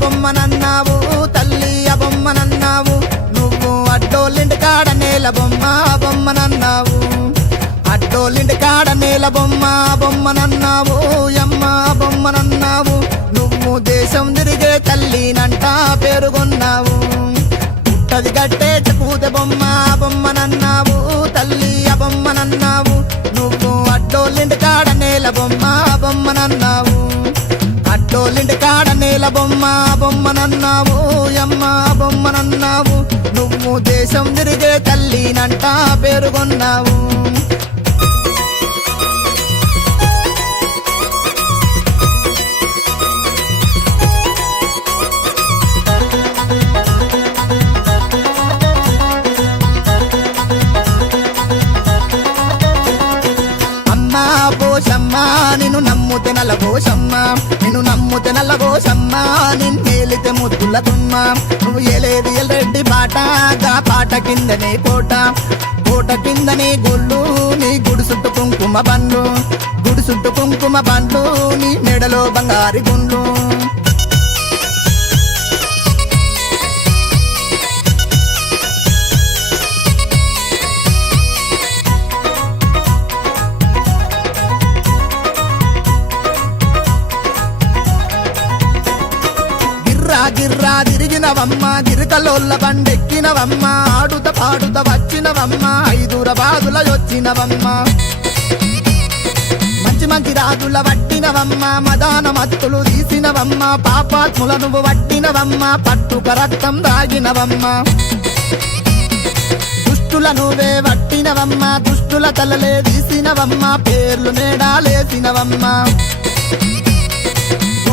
బొమ్మనన్నావు తల్లి అబొమ్మనన్నావు నువ్వు అడ్డోలింటి కాడ నేల బొమ్మ బొమ్మనన్నావు. అడ్డోలింటి కాడ నేల బొమ్మ బొమ్మనన్నావు అమ్మ బొమ్మనన్నావు నువ్వు దేశం తిరిగే తల్లినంట పేరుగొన్నావు. పుట్టది గట్టే చెప్పుతే బొమ్మ బొమ్మనన్నావు తల్లి కాడ బొమ్మ బొమ్మనన్నావు అమ్మ బొమ్మనన్నావు నువ్వు దేశం తిరిగే తల్లినంట పేరుగొన్నావు నమ్ముతే నిన్ పోషమ్మ నిన్నేలితే ముద్దుల తుమ్మ నువ్వు ఏలేది ఎల్రెడ్డి పాట గా పాట కిందనే కోట కోట కిందనే గుళ్ళు నీ గుడి కుంకుమ బండ్లు గుడి కుంకుమ బండ్లు నీ మెడలో బంగారి గుండ్లు. గిర్రా తిరిగినవమ్మ గిరికలోళ్ళ బండెక్కినవమ్మ ఆడుత పాడుత వచ్చినవమ్మ ఐదుర బాదుల వచ్చినవమ్మ. మంచి మంచి రాజుల వట్టినవమ్మ మదాన మత్తులు తీసినవమ్మ పాపాత్ముల నువ్వు వట్టినవమ్మ పట్టుక రక్తం దాగినవమ్మ. దుష్టుల నువ్వే వట్టినవమ్మ దుష్టుల తలలే తీసినవమ్మ పేర్లు నేడాలేసినవమ్మ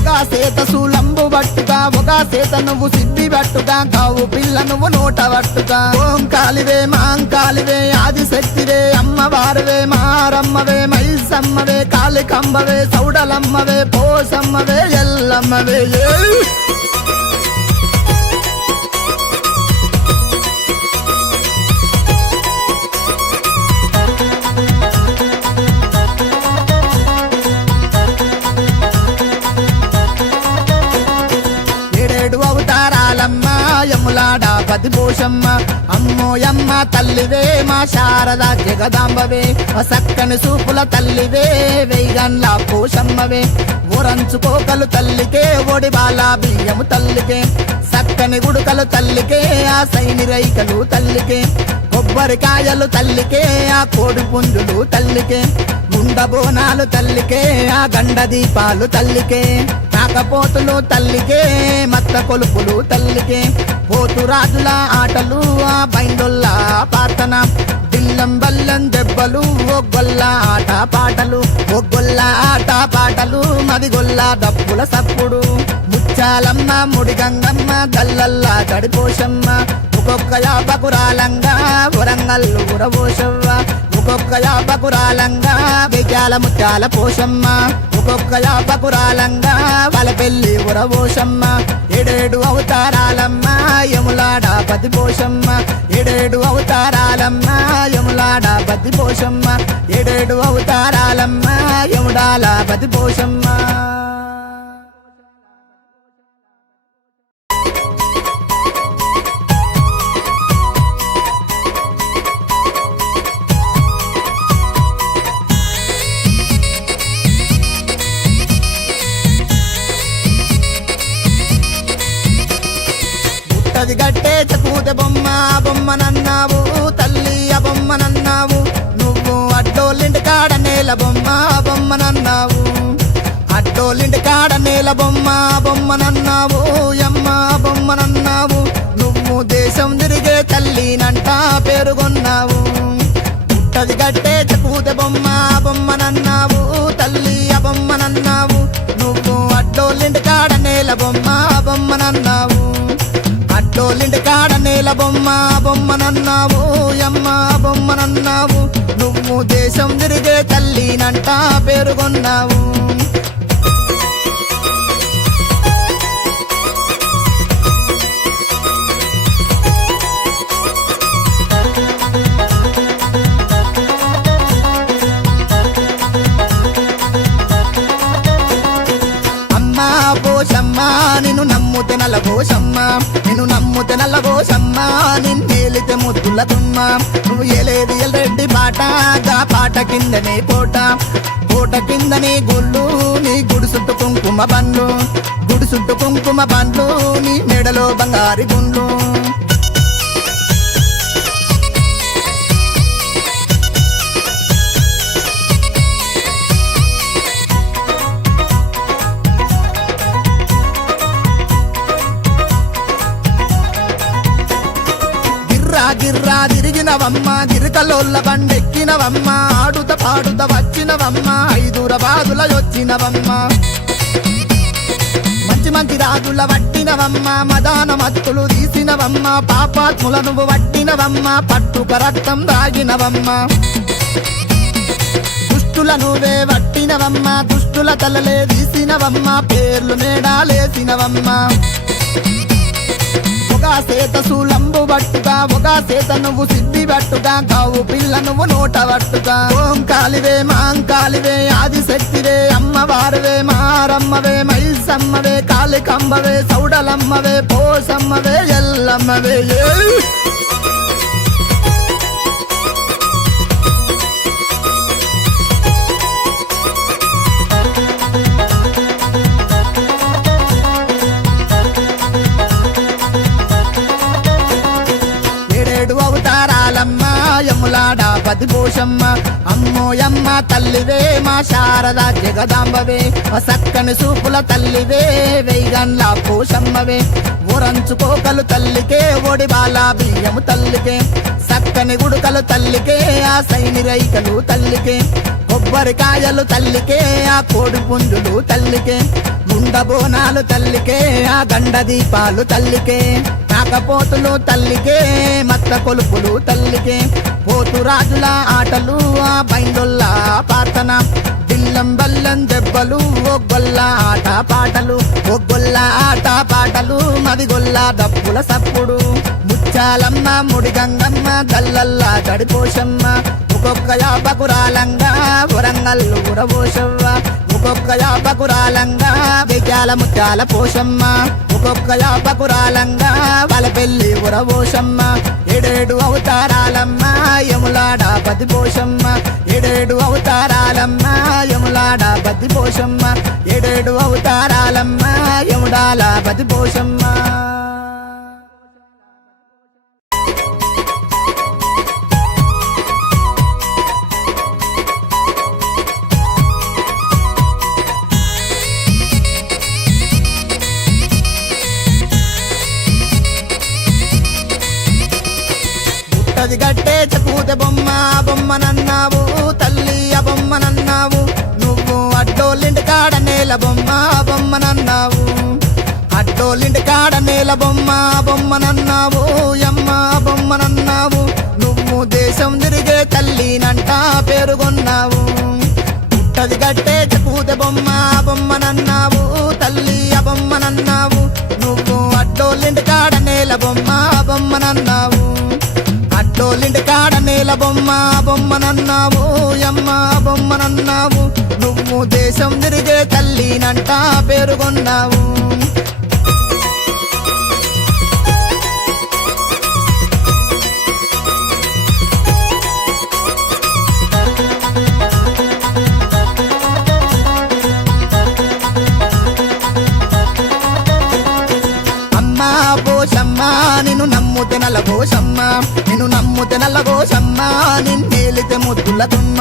ఒక సేత సూలంబు బట్టుగా ఒక సేత నువ్వు సిద్ధి బట్టుగా కావు పిల్ల నువ్వు నోట బట్టుగా ఓం కాలివే మాంకాలివే ఆది శక్తివే అమ్మవారువే మారమ్మవే మైసమ్మవే కాలి సౌడలమ్మవే పోసమ్మవే ఎల్లమ్మవే యములాడ పోషమ్మ అమ్మోయమ్మ తల్లివే మా శారద జగదాంబవే. సక్కని సూపుల తల్లివే వెయ్యన్ల పోషమ్మవే. ఊరంచుకోకలు తల్లికే ఒడి బాల బియ్యము తల్లికే. సక్కని గుడుకలు తల్లికే ఆ సైని రైకలు తల్లికే. కొబ్బరికాయలు తల్లికే ఆ కోడి పుంజులు తల్లికే. ముండబోనాలు తల్లికే ఆ గండ దీపాలు తల్లికే. కాకపోతులు తల్లికే మత్త కొలుపులు తల్లికే. పోతురాజుల ఆటలు ఆ బైండొల్ల పాతన. బిల్లం బల్లం దెబ్బలు ఒగ్గొల్ల ఆట పాటలు. ఒగ్గొల్ల ఆట పాటలు మదిగొల్ల డప్పుల సప్పుడు. ముచ్చాలమ్మ ముడిగంగమ్మ గల్లల్లా తడిపోషమ్మ ఒక్కొక్క యాపకురాలంగా వరంగల్లు ఉరబోషవ్వ ఒక్కొక్క యాపకురాలంగా విజయాల ముత్యాల పోషమ్మ. ఒక్కొక్క యాపకురాలంగా వాళ్ళ పెళ్ళి ఉరవోషమ్మ ఏడేడు అవతారాలమ్మ యములాడ పతి పోషమ్మ ఏడేడు అవతారాలమ్మ యములాడ పతి పోషమ్మ ఏడేడు అవతారాలమ్మ యముడాల పతి పోషమ్మ పుట్టది గట్టే చకూత బొమ్మ బొమ్మనన్నావు తల్లి ఆ బొమ్మనన్నావు నువ్వు అడ్డోలింటి కాడ నేల బొమ్మ బొమ్మనన్నావు అడ్డోలింటి కాడ నేల బొమ్మ బొమ్మనన్నావు యమ్మ బొమ్మనన్నావు నువ్వు దేశం తిరిగే తల్లినంట పేరుగొన్నావు పుట్టది గట్టే చకూత బొమ్మ బొమ్మనన్నావు తల్లి ఆ బొమ్మనన్నావు నువ్వు అడ్డోలింటి కాడ నేల బొమ్మ బొమ్మనన్నావు అట్టోలింటి కాడ నేల బొమ్మ బొమ్మనన్నావు యమ్మ బొమ్మనన్నావు నువ్వు దేశం తిరిగే తల్లినంట పేరుగొన్నావు నమ్ముతే నల్ల పోషమ్మ నిన్నేలితే ముద్దుల తుమ్మ. నువ్వు ఏలేది ఎల్రెడ్డి పాట గా పాట కిందనే పోట. పోట కిందనే గొల్లు నీ గుడి చుట్టూ కుంకుమ పండ్లు గుడుసుట్టు కుంకుమ పండ్లు నీ మెడలో బంగారి గుండ్లు. వచ్చినవమ్మ గిరికలోళ్ళ బండెక్కినవమ్మ ఆడుత పాడుత వచ్చినవమ్మ ఐదుర బాదుల వచ్చినవమ్మ. మంచి మంచి రాజుల వట్టినవమ్మ మదాన మత్తులు తీసినవమ్మ పాపాత్ముల నువ్వు వట్టినవమ్మ పట్టుక రక్తం దాగినవమ్మ. దుష్టుల నువ్వే వట్టినవమ్మ దుష్టుల తలలే తీసినవమ్మ పేర్లు మేడాలేసినవమ్మ. ఒక సేత సూలంబు పట్టుగా ఒక సేత నువ్వు సిద్ధి పట్టుగా కావు పిల్ల నువ్వు నోట పట్టుగా. ఓం కాలివే మాం కాలివే ఆది శక్తివే అమ్మవారువే మారమ్మవే మైసమ్మవే కాళికమ్మవే సౌడలమ్మవే పోసమ్మవే ఎల్లమ్మవే. యములాడ పదిభూషమ్మ. అమ్మోయమ్మ తల్లివే మా శారద జగదాంబవే. మా సక్కని సూపుల తల్లివే వెయ్యగన్ల పోషమ్మవే. ఊరంచుకోకలు తల్లికే ఒడి బాల బియ్యము తల్లికే. సక్కని గుడుకలు తల్లికే ఆ సైనిరైకలు తల్లికే. కొబ్బరికాయలు తల్లికే ఆ కోడి పుంజులు తల్లికే. గుండ బోనాలు తల్లికే ఆ గండ దీపాలు తల్లికే. కాకపోతులు తల్లికే మత్త కొలుపులు తల్లికే. పోతు రాజుల ఆటలు ఆ బైందొల్ల ప్రార్థన బిల్లం బల్లం దెబ్బలు ఒగ్గొల్ల ఆట పాటలు ఒగ్గొల్ల ఆట పాటలు మదిగొల్ల దప్పుల సప్పుడు. ముచ్చాలమ్మ ముడిగంగమ్మ దల్లల్లా గడిపోషమ్మ ఒక్కొక్క యాపకురాలంగా వరంగల్లు ఉరబోషవ్వ ఒక్కొక్క యాపకురాలంగా విజయాల ముత్యాల పోషమ్మ. ఒక్కొక్క యాపకురాలంగా వాళ్ళ పెళ్ళి ఉరవోషమ్మ ఏడేడు అవతారాలమ్మ యములాడ పతి పోషమ్మ. ఏడేడు అవతారాలమ్మ యములాడ పతి పోషమ్మ. ఏడేడు అవతారాలమ్మ యముడాల పతి పోషమ్మ. అది గట్టే చెప్పుతే బొమ్మ బొమ్మనన్నావు తల్లి ఆ బొమ్మనన్నావు నువ్వు అడ్డోలింటి కాడ నేల బొమ్మ బొమ్మనన్నావు అడ్డోలింటి కాడ నేల బొమ్మ బొమ్మనన్నావు యమ్మ బొమ్మనన్నావు నువ్వు దేశం తిరిగే తల్లినంట పేరుగొన్నావు పుట్టది గట్టే చెప్పుతే బొమ్మ బొమ్మనన్నావు తల్లి ఆ బొమ్మనన్నావు నువ్వు అడ్డోలింటి కాడ నేల బొమ్మ బొమ్మనన్నావు అడ్డోలింటి కాడ నేల బొమ్మ బొమ్మనన్నావు యమ్మ బొమ్మనన్నావు నువ్వు దేశం తిరిగే తల్లినంట పేరుగొన్నావు అమ్మా పోషమ్మా నిన్ను నమ్ముతే నల్ల పోషమ్మ నిన్ను నమ్ముతే నల్ల పోషమ్మ నిన్నేలితే ముద్దుల తుమ్మ.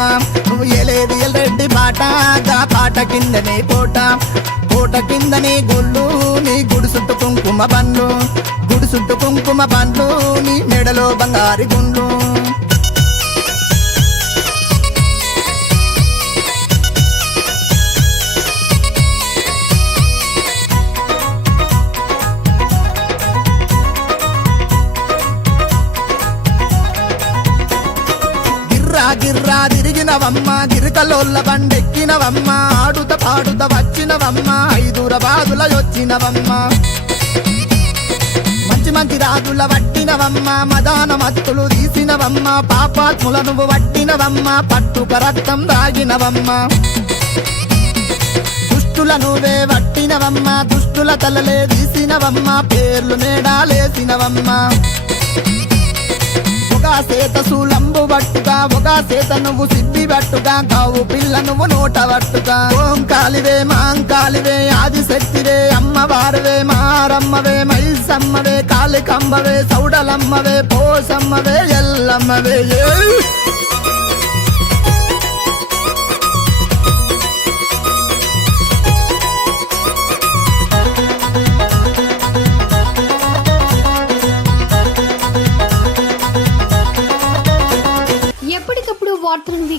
నువ్వు ఏలేది ఎల్రెడ్డి పాట. గా పాట కిందనే పోట. కోట కిందనే గొల్లు నీ గుడుసుట్టు కుంకుమ పండ్లు. గుడుసుట్టు కుంకుమ పండ్లు నీ మెడలో బంగారి గుండ్లు. వచ్చినవమ్మ గిరికలోళ్ళ బండెక్కినవమ్మ ఆడుత పాడుత వచ్చినవమ్మ ఐదుర బాదుల వచ్చినవమ్మ. మంచి మంచి రాజుల వట్టినవమ్మ మదాన మత్తులు తీసినవమ్మ పాపాత్ముల నువ్వు వట్టినవమ్మ పట్టుక రక్తం దాగినవమ్మ. దుష్టుల నువ్వే వట్టినవమ్మ దుష్టుల తలలే తీసినవమ్మ పేర్లు మేడాలేసినవమ్మ. ఒక సేత సూలంబు బట్టుగా ఒక సేత నువ్వు సిద్ధి బట్టుగా కావు పిల్ల నువ్వు నోట బట్టుగా ఓం కాలివే మాం కాలివే ఆది శక్తివే అమ్మవారువే మారమ్మవే మైసమ్మవే కాళికంబవే సౌడలమ్మవే పోసమ్మవే ఎల్లమ్మవే.